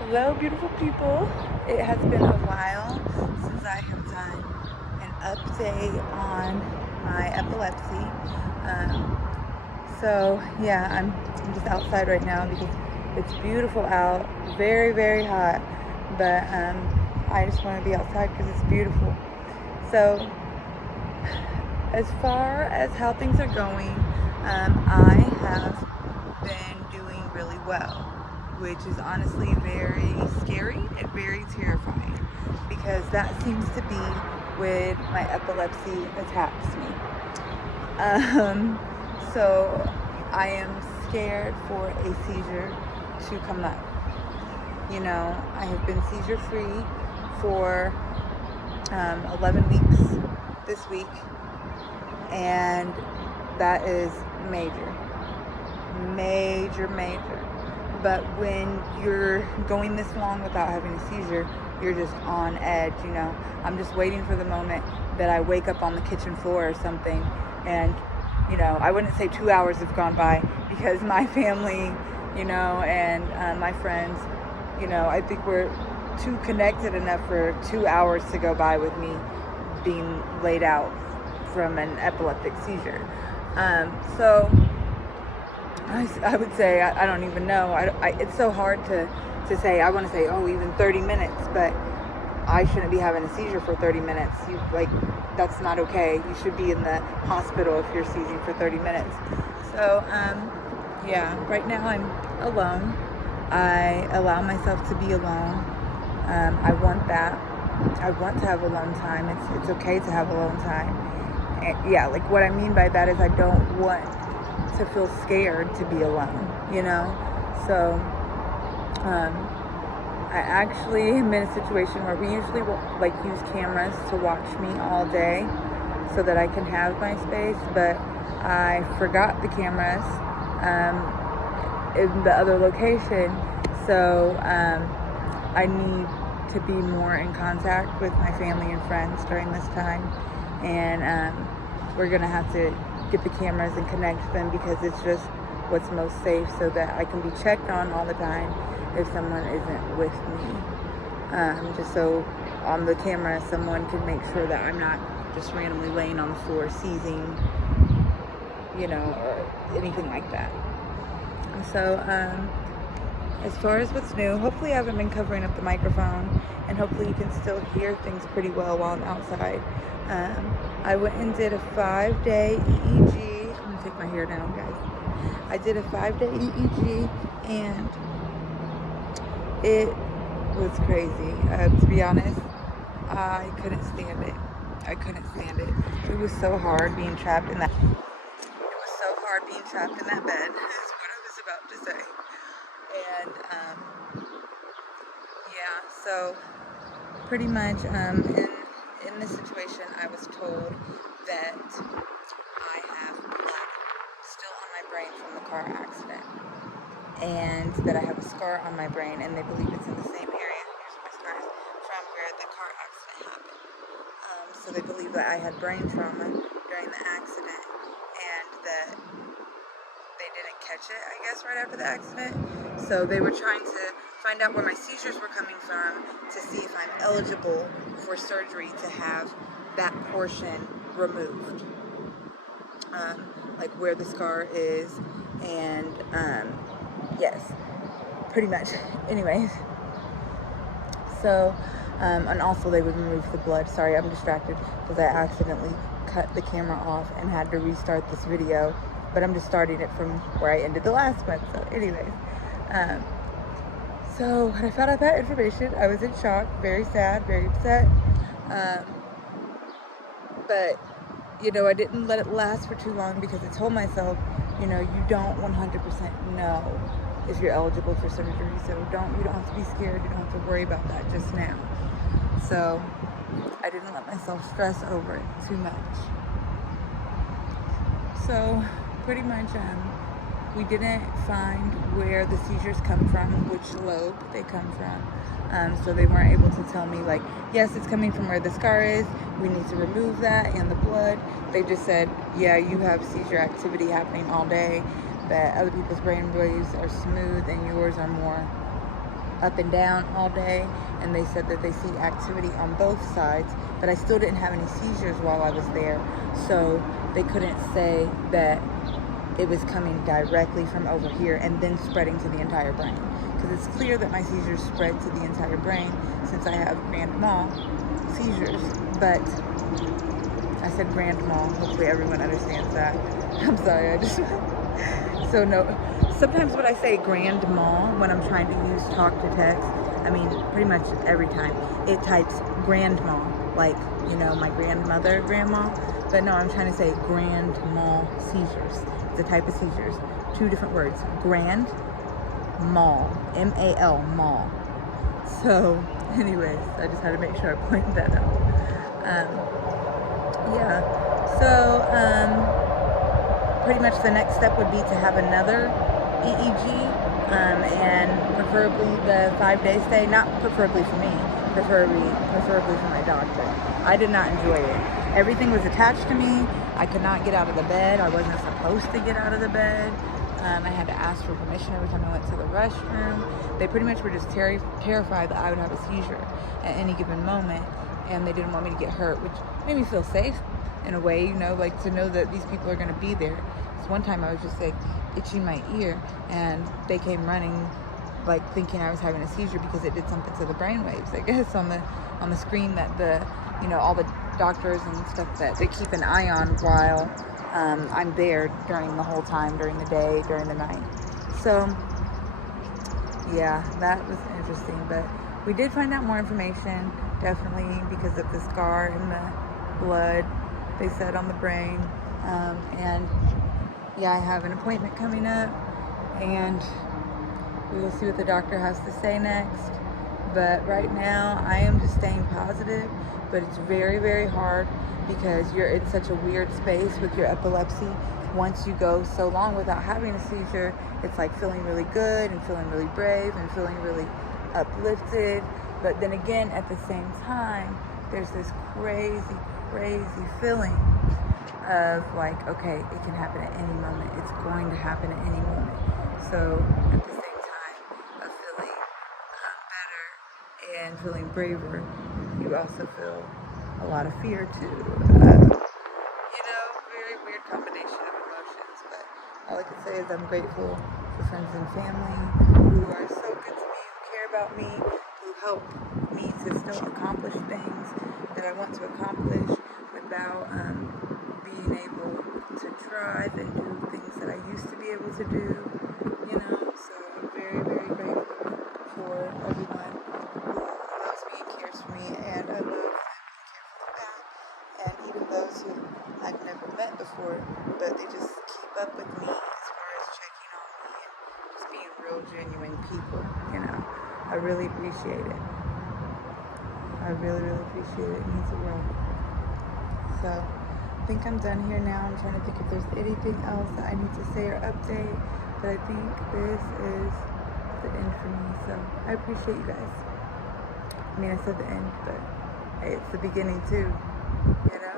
Hello, beautiful people. It has been a while since I have done an update on my epilepsy. Yeah, I'm just outside right now because it's beautiful out, very, very hot, but I just want to be outside because it's beautiful. So, as far as how things are going, I have been doing really well, which is honestly very scary and very terrifying because that seems to be when my epilepsy attacks me. So I am scared for a seizure to come up. You know, I have been seizure free for 11 weeks this week, and that is major, major, major. But when you're going this long without having a seizure, you're just on edge, you know. I'm just waiting for the moment that I wake up on the kitchen floor or something, and I wouldn't say 2 hours have gone by because my family, and my friends, I think we're too connected enough for 2 hours to go by with me being laid out from an epileptic seizure. So I would say I don't even know. It's so hard to say. I want to say, oh, even 30 minutes, but I shouldn't be having a seizure for 30 minutes. That's not okay. You should be in the hospital if you're seizing for 30 minutes. So, yeah, right now I'm alone. I allow myself to be alone. I want that. I want to have alone time. It's okay to have alone time. And yeah, like what I mean by that is I don't want to feel scared to be alone, So, I actually am in a situation where we usually use cameras to watch me all day so that I can have my space, but I forgot the cameras in the other location, so I need to be more in contact with my family and friends during this time, and we're gonna have to get the cameras and connect them because it's just what's most safe so that I can be checked on all the time if someone isn't with me. Just so on the camera someone can make sure that I'm not just randomly laying on the floor seizing, or anything like that. So as far as what's new, hopefully I haven't been covering up the microphone, and hopefully you can still hear things pretty well while I'm outside. I went and did a 5-day EEG. I'm gonna take my hair down, guys. I did a 5-day EEG, and it was crazy. To be honest, I couldn't stand it. I couldn't stand it. It was so hard being trapped in that. It was so hard being trapped in that bed. Is what I was about to say. And yeah, so pretty much in this situation, I was told that I have blood still on my brain from the car accident, and that I have a scar on my brain, and they believe it's in the same area. Here's my scars from where the car accident happened. So they believe that I had brain trauma during the accident, and that they didn't catch it, I guess, right after the accident. So they were trying to find out where my seizures were coming from to see if I'm eligible for surgery to have that portion removed. Like where the scar is, and yes, pretty much. Anyways, so, and also they would remove the blood. Sorry, I'm distracted because I accidentally cut the camera off and had to restart this video, but I'm just starting it from where I ended the last one. So anyways, so when I found out that information, I was in shock, very sad, very upset. But, I didn't let it last for too long because I told myself, you don't 100% know if you're eligible for surgery. So you don't have to be scared. You don't have to worry about that just now. So I didn't let myself stress over it too much. So pretty much, we didn't find where the seizures come from, which lobe they come from. So they weren't able to tell me, like, yes, it's coming from where the scar is. We need to remove that and the blood. They just said, yeah, you have seizure activity happening all day, that other people's brain waves are smooth and yours are more up and down all day, and they said that they see activity on both sides, but I still didn't have any seizures while I was there, so they couldn't say that it was coming directly from over here and then spreading to the entire brain, because it's clear that my seizures spread to the entire brain since I have grand mal seizures. But I said grand mal, hopefully everyone understands that. I'm sorry, I just so no, sometimes when I say grand mal, when I'm trying to use talk to text, I mean pretty much every time it types grand mal, like, you know, my grandmother, grandma. But no, I'm trying to say grand mal seizures. It's a type of seizures. Two different words. Grand mal. M-A-L, mal. So, anyways, I just had to make sure I pointed that out. Yeah. So, pretty much the next step would be to have another EEG, and preferably the 5-day stay. Not preferably for me, preferably for my doctor. I did not enjoy it. Everything was attached to me. I could not get out of the bed. I wasn't supposed to get out of the bed. I had to ask for permission every time I went to the restroom. They pretty much were just terrified that I would have a seizure at any given moment, and they didn't want me to get hurt, which made me feel safe in a way, you know, like to know that these people are going to be there. So one time I was just like itching my ear, and they came running, like thinking I was having a seizure because it did something to the brain waves, I guess, on the screen that the, you know, all the doctors and stuff that they keep an eye on while I'm there during the whole time, during the day, during the night. So yeah, that was interesting. But we did find out more information, definitely, because of the scar in the blood, they said, on the brain. And yeah, I have an appointment coming up, and we will see what the doctor has to say next. But right now, I am just staying positive, but it's very, very hard because you're in such a weird space with your epilepsy. Once you go so long without having a seizure, it's like feeling really good and feeling really brave and feeling really uplifted. But then again, at the same time, there's this crazy, crazy feeling of like, okay, it can happen at any moment. It's going to happen at any moment. So at the same time of feeling better and feeling braver, you also feel a lot of fear too. You know, very weird combination of emotions. But all I can say is I'm grateful for friends and family who are so good to me, who care about me, who help me to still accomplish things that I want to accomplish without being able to drive and do things that I used to be able to do, you know. So I'm very, very grateful for everyone who loves me and cares for me, and I love them and care for them back. And even those who I've never met before, but they just keep up with me as far as checking on me and just being real, genuine people, you know. I really appreciate it. I really, really appreciate it. It means the world. So I think I'm done here now. I'm trying to think if there's anything else that I need to say or update, but I think this is the end for me. So I appreciate you guys. I mean, I said the end, but hey, it's the beginning too, you know.